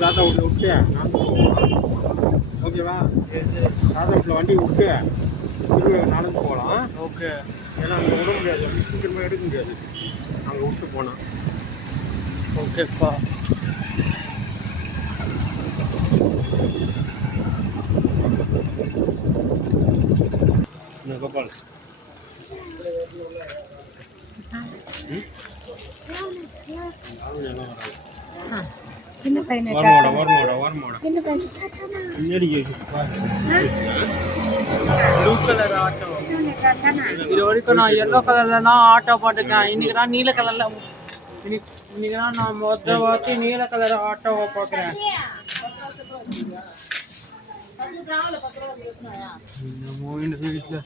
தாத்தா வீட்டில் விட்டு நான் போவோம். ஓகேவா? தாத்தா வீட்டில் வண்டி விட்டு திரும்ப நடந்து போகலாம். ஓகே. ஏன்னா அங்கே விட முடியாது, அப்படி சீக்கிரமாக எடுக்க முடியாது அங்கே விட்டு போனால். ஓகேப்பா. கோபால் சின்ன பையனை ப்ளூ கலர் ஆட்டோ. இது வரைக்கும் நான் எல்லோ கலர்ல தான் ஆட்டோ போட்டிருக்கேன். இன்னைக்கு தான் நீல கலர்ல இன்னைக்கு தான் நான் மொத்த வாட்டி நீல கலர் ஆட்டோவை பார்க்குறேன். என்னமோ இந்த வீட்டில்